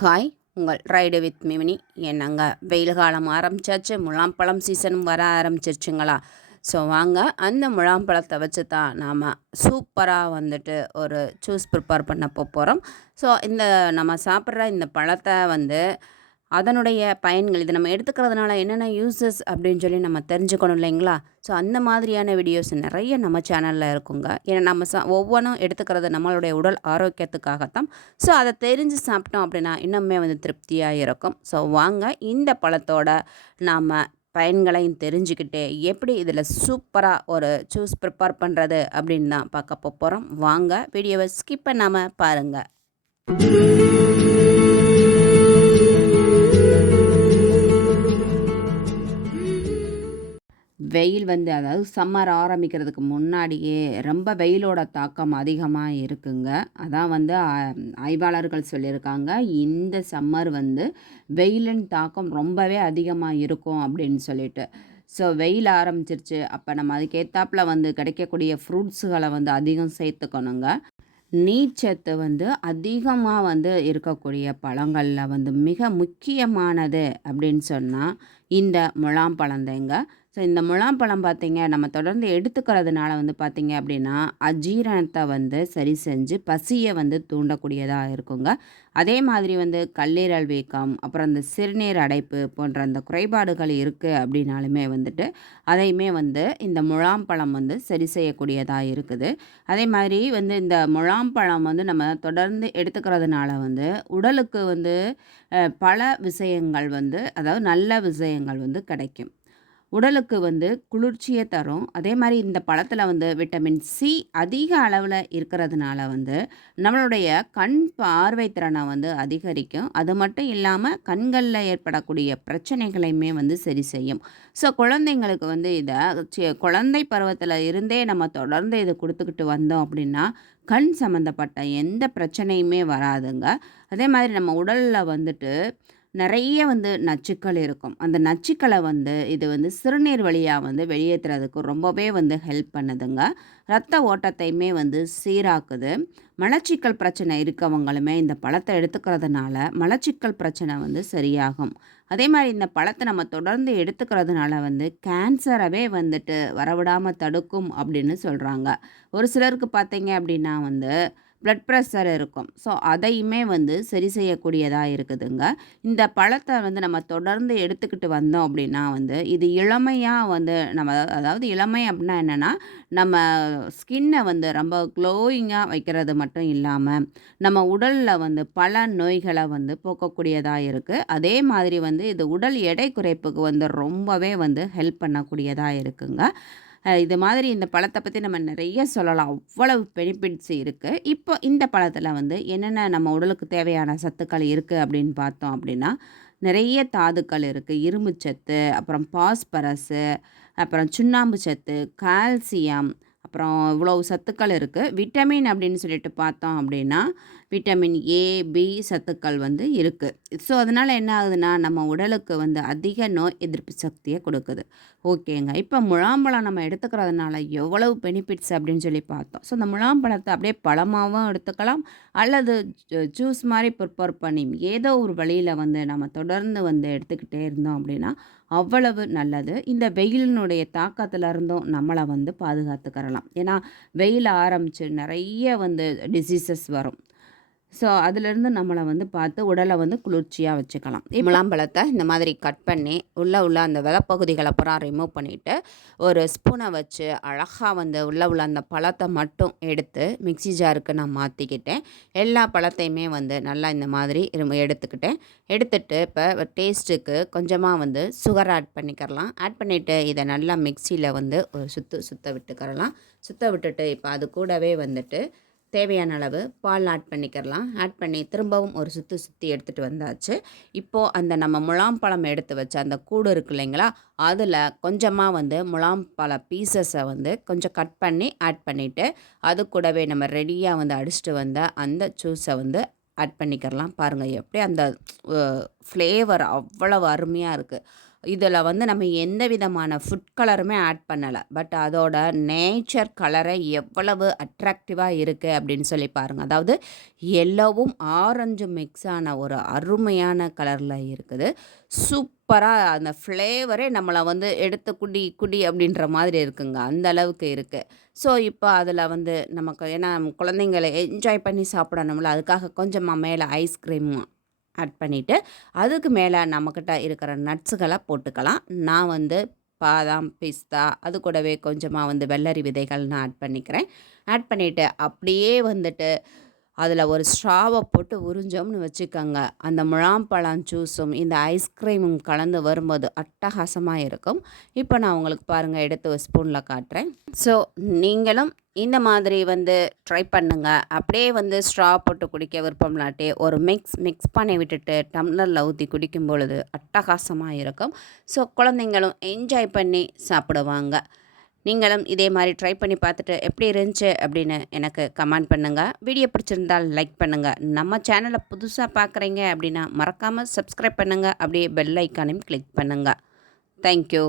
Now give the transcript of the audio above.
Hi உங்கள் ride with மிமினி. என்னங்க வெயில் காலம் ஆரம்பிச்சாச்சு முலாம்பழம் சீசனும் வர ஆரம்பிச்சிருச்சுங்களா? ஸோ வாங்க அந்த முழாம்பழத்தை வச்சு தான் நாம் சூப்பராக வந்துட்டு ஒரு ஜூஸ் ப்ரிப்பேர் பண்ண போகிறோம் ஸோ இந்த நம்ம சாப்பிட்ற இந்த பழத்தை வந்து அதனுடைய பயன்கள் இது நம்ம எடுத்துக்கிறதுனால என்னென்ன யூசஸ் அப்படின்னு சொல்லி நம்ம தெரிஞ்சுக்கணும் இல்லைங்களா? ஸோ அந்த மாதிரியான வீடியோஸ் நிறைய நம்ம சேனலில் இருக்குங்க. ஏன்னா நம்ம சா ஒவ்வொன்றும் எடுத்துக்கிறது நம்மளுடைய உடல் ஆரோக்கியத்துக்காகத்தான். ஸோ அதை தெரிஞ்சு சாப்பிட்டோம் அப்படின்னா இன்னுமே வந்து திருப்தியாக இருக்கும். ஸோ வாங்க இந்த பழத்தோட நாம் பயன்களையும் தெரிஞ்சுக்கிட்டு எப்படி இதில் சூப்பராக ஒரு ஜூஸ் ப்ரிப்பேர் பண்ணுறது அப்படின்னு தான் பார்க்க போகிறோம் வாங்க வீடியோவை ஸ்கிப் பண்ணாமல் பாருங்கள் வந்து அதாவது சம்மர் ஆரம்பிக்கிறதுக்கு முன்னாடியே ரொம்ப வெயிலோட தாக்கம் அதிகமாக இருக்குங்க. அதான் வந்து ஆய்வாளர்கள் சொல்லியிருக்காங்க. இந்த சம்மர் வந்து வெயிலின் தாக்கம் ரொம்பவே அதிகமாக இருக்கும் அப்படின்னு சொல்லிட்டு. ஸோ வெயில் ஆரம்பிச்சிருச்சு. அப்போ நம்ம அதுக்கேற்றாப்புல வந்து கிடைக்கக்கூடிய ஃப்ரூட்ஸுகளை வந்து அதிகம் சேர்த்துக்கணுங்க. நீர்ச்சத்து வந்து அதிகமாக வந்து இருக்கக்கூடிய பழங்களில் வந்து மிக முக்கியமானது அப்படின்னு சொன்னால் இந்த முலாம்பழந்தேங்க ஸோ இந்த முலாம்பழம் பார்த்தீங்க நம்ம தொடர்ந்து எடுத்துக்கிறதுனால வந்து பார்த்தீங்க அப்படின்னா அஜீரணத்தை வந்து சரி செஞ்சு பசியை வந்து தூண்டக்கூடியதாக இருக்குங்க. அதே மாதிரி வந்து கல்லீரல் வீக்கம் அப்புறம் இந்த சிறுநீர் அடைப்பு போன்ற அந்த குறைபாடுகள் இருக்குது அப்படின்னாலுமே வந்துட்டு அதையுமே வந்து இந்த முலாம்பழம் வந்து சரி செய்யக்கூடியதாக இருக்குது. அதே மாதிரி வந்து இந்த முலாம்பழம் வந்து நம்ம தொடர்ந்து எடுத்துக்கிறதுனால வந்து உடலுக்கு வந்து பல விஷயங்கள் வந்து அதாவது நல்ல விஷயங்கள் வந்து கிடைக்கும். உடலுக்கு வந்து குளிர்ச்சியை தரும். அதே மாதிரி இந்த பழத்தில் வந்து விட்டமின் சி அதிக அளவில் இருக்கிறதுனால வந்து நம்மளுடைய கண் பார்வை திறனை வந்து அதிகரிக்கும். அது மட்டும் இல்லாமல் கண்களில் ஏற்படக்கூடிய பிரச்சனைகளையுமே வந்து சரி செய்யும். ஸோ குழந்தைங்களுக்கு வந்து இதை குழந்தை பருவத்தில் இருந்தே நம்ம தொடர்ந்து இதை கொடுத்துக்கிட்டு வந்தோம் அப்படின்னா கண் சம்மந்தப்பட்ட எந்த பிரச்சனையுமே வராதுங்க. அதே மாதிரி நம்ம உடலில் வந்துட்டு நிறைய வந்து நச்சுக்கள் இருக்கும். அந்த நச்சுக்களை வந்து இது வந்து சிறுநீர் வழியாக வந்து வெளியேற்றுறதுக்கு ரொம்பவே வந்து ஹெல்ப் பண்ணுதுங்க. ரத்த ஓட்டத்தையுமே வந்து சீராக்குது. மலச்சிக்கல் பிரச்சனை இருக்கவங்களுமே இந்த பழத்தை எடுத்துக்கிறதுனால மலச்சிக்கல் பிரச்சனை வந்து சரியாகும். அதே மாதிரி இந்த பழத்தை நம்ம தொடர்ந்து எடுத்துக்கிறதுனால வந்து கேன்சரவே வந்துட்டு வரவிடாமல் தடுக்கும் அப்படின்னு சொல்கிறாங்க ஒரு சிலருக்கு பார்த்தீங்க அப்படின்னா வந்து பிளட் ப்ரெஷர் இருக்கும். ஸோ அதையுமே வந்து சரி செய்யக்கூடியதாக இருக்குதுங்க. இந்த பழத்தை வந்து நம்ம தொடர்ந்து எடுத்துக்கிட்டு வந்தோம் அப்படின்னா வந்து இது இளமையாக வந்து நம்ம அதாவது இளமை அப்படின்னா என்னென்னா நம்ம ஸ்கின்னை வந்து ரொம்ப க்ளோயிங்காக வைக்கிறது மட்டும் இல்லாமல் நம்ம உடலில் வந்து பல நோய்களை வந்து போக்கக்கூடியதாக இருக்குது அதே மாதிரி வந்து இது உடல் எடை குறைப்புக்கு வந்து ரொம்பவே வந்து ஹெல்ப் பண்ணக்கூடியதாக இருக்குங்க. இது மாதிரி இந்த பழத்தை பற்றி நம்ம நிறைய சொல்லலாம். அவ்வளவு பெனிஃபிட்ஸ் இருக்குது இப்போ இந்த பழத்தில் வந்து என்னென்ன நம்ம உடலுக்கு தேவையான சத்துக்கள் இருக்குது அப்படின்னு பார்த்தோம் அப்படின்னா நிறைய தாதுக்கள் இருக்குது இரும்புச்சத்து அப்புறம் பாஸ்பரஸு அப்புறம் சுண்ணாம்பு சத்து கால்சியம் அப்புறம் இவ்வளவு சத்துக்கள் இருக்குது விட்டமின் அப்படின்னு சொல்லிட்டு பார்த்தோம் அப்படின்னா விட்டமின் ஏ பி சத்துக்கள் வந்து இருக்குது ஸோ அதனால் என்ன ஆகுதுன்னா நம்ம உடலுக்கு வந்து அதிக நோய் எதிர்ப்பு சக்தியை கொடுக்குது. ஓகேங்க. இப்போ முழாம்பழம் நம்ம எடுத்துக்கிறதுனால எவ்வளவு பெனிஃபிட்ஸ் அப்படின்னு சொல்லி பார்த்தோம். ஸோ அந்த முழாம்பழத்தை அப்படியே பழமாகவும் எடுத்துக்கலாம். அல்லது ஜூஸ் மாதிரி ப்ரிப்பேர் பண்ணி ஏதோ ஒரு வழியில் வந்து நம்ம தொடர்ந்து வந்து எடுத்துக்கிட்டே இருந்தோம் அப்படின்னா அவ்வளவு நல்லது. இந்த வெயிலினுடைய தாக்கத்துல இருந்தும் நம்மளை வந்து பாதுகாத்துக்கிறலாம். ஏன்னா வெயில் ஆரம்பித்து நிறைய வந்து டிசீசஸ் வரும். ஸோ அதிலிருந்து நம்மளை வந்து பார்த்து உடலை வந்து குளிர்ச்சியாக வச்சுக்கலாம். முலாம்பழத்தை இந்த மாதிரி கட் பண்ணி உள்ளே உள்ள அந்த விலப்பகுதிகளை பூரா ரிமூவ் பண்ணிவிட்டு ஒரு ஸ்பூனை வச்சு அழகாக வந்து உள்ளே உள்ள அந்த பழத்தை மட்டும் எடுத்து மிக்ஸி ஜாருக்கு நான் மாற்றிக்கிட்டேன் எல்லா பழத்தையுமே வந்து நல்லா இந்த மாதிரி எடுத்துக்கிட்டேன். எடுத்துட்டு இப்போ டேஸ்ட்டுக்கு கொஞ்சமாக வந்து சுகர் ஆட் பண்ணிக்கிறலாம். ஆட் பண்ணிவிட்டு இதை நல்லா மிக்சியில் வந்து ஒரு சுற்று சுத்த விட்டுக்கிறலாம். சுத்த விட்டுட்டு இப்போ அது கூடவே வந்துட்டு தேவையான அளவு பால் ஆட் பண்ணிக்கிறலாம் ஆட் பண்ணி திரும்பவும் ஒரு சுற்றி சுற்றி எடுத்துகிட்டு வந்தாச்சு. இப்போது அந்த நம்ம முலாம்பழம் எடுத்து வச்ச அந்த கூடு இருக்கு இல்லைங்களா? அதில் கொஞ்சமாக வந்து முலாம்பழ பீசஸை வந்து கொஞ்சம் கட் பண்ணி ஆட் பண்ணிவிட்டு அது கூடவே நம்ம ரெடியாக வந்து அடிச்சிட்டு வந்த அந்த ஜூஸை வந்து ஆட் பண்ணிக்கிறலாம் பாருங்கள் எப்படி அந்த ஃப்ளேவர் அவ்வளவு அருமையாக இருக்குது இதில் வந்து நம்ம எந்த விதமான ஃபுட் கலருமே ஆட் பண்ணலை. பட் அதோட நேச்சர் கலரை எவ்வளவு அட்ராக்டிவாக இருக்குது அப்படின்னு சொல்லி பாருங்கள் அதாவது எல்லோவும் ஆரஞ்சு மிக்ஸ் ஆன ஒரு அருமையான கலரில் இருக்குது. சூப்பராக அந்த ஃப்ளேவரே நம்மளை வந்து எடுத்து குடி குடி அப்படின்ற மாதிரி இருக்குங்க. அந்த அளவுக்கு இருக்குது ஸோ இப்போ அதில் வந்து நமக்கு ஏன்னா குழந்தைங்களை என்ஜாய் பண்ணி சாப்பிடணும்ல அதுக்காக கொஞ்சமாக மேலே ஐஸ்கிரீமும் ஆட் பண்ணிவிட்டு அதுக்கு மேலே நம்மக்கிட்ட இருக்கிற நட்ஸுகளை போட்டுக்கலாம். நான் வந்து பாதாம் பிஸ்தா அது கூடவே கொஞ்சமாக வந்து வெள்ளரி விதைகள் நான் ஆட் பண்ணிக்கிறேன். ஆட் பண்ணிவிட்டு அப்படியே வந்துட்டு அதில் ஒரு ஸ்ட்ராவை போட்டு உறிஞ்சோம்னு வச்சுக்கோங்க. அந்த முழாம்பழம் ஜூஸும் இந்த ஐஸ்கிரீமும் கலந்து வரும்போது அட்டகாசமாக இருக்கும். இப்போ நான் உங்களுக்கு பாருங்கள் எடுத்து ஒரு ஸ்பூனில் காட்டுறேன். ஸோ நீங்களும் இந்த மாதிரி வந்து ட்ரை பண்ணுங்கள் அப்படியே வந்து ஸ்ட்ரா போட்டு குடிக்க விருப்பம் இல்லாட்டி ஒரு மிக்ஸ் மிக்ஸ் பண்ணி விட்டுட்டு டம்ளரில் ஊற்றி குடிக்கும் பொழுது அட்டகாசமாக இருக்கும். ஸோ குழந்தைங்களும் என்ஜாய் பண்ணி சாப்பிடுவாங்க. நீங்களும் இதே மாதிரி ட்ரை பண்ணி பார்த்துட்டு எப்படி இருந்துச்சு அப்படின்னு எனக்கு கமெண்ட் பண்ணுங்கள் வீடியோ பிடிச்சிருந்தால் லைக் பண்ணுங்கள் நம்ம சேனலை புதுசாக பார்க்குறீங்க அப்படின்னா மறக்காமல் சப்ஸ்கிரைப் பண்ணுங்கள் அப்படியே பெல் ஐக்கானையும் கிளிக் பண்ணுங்கள் தேங்க்யூ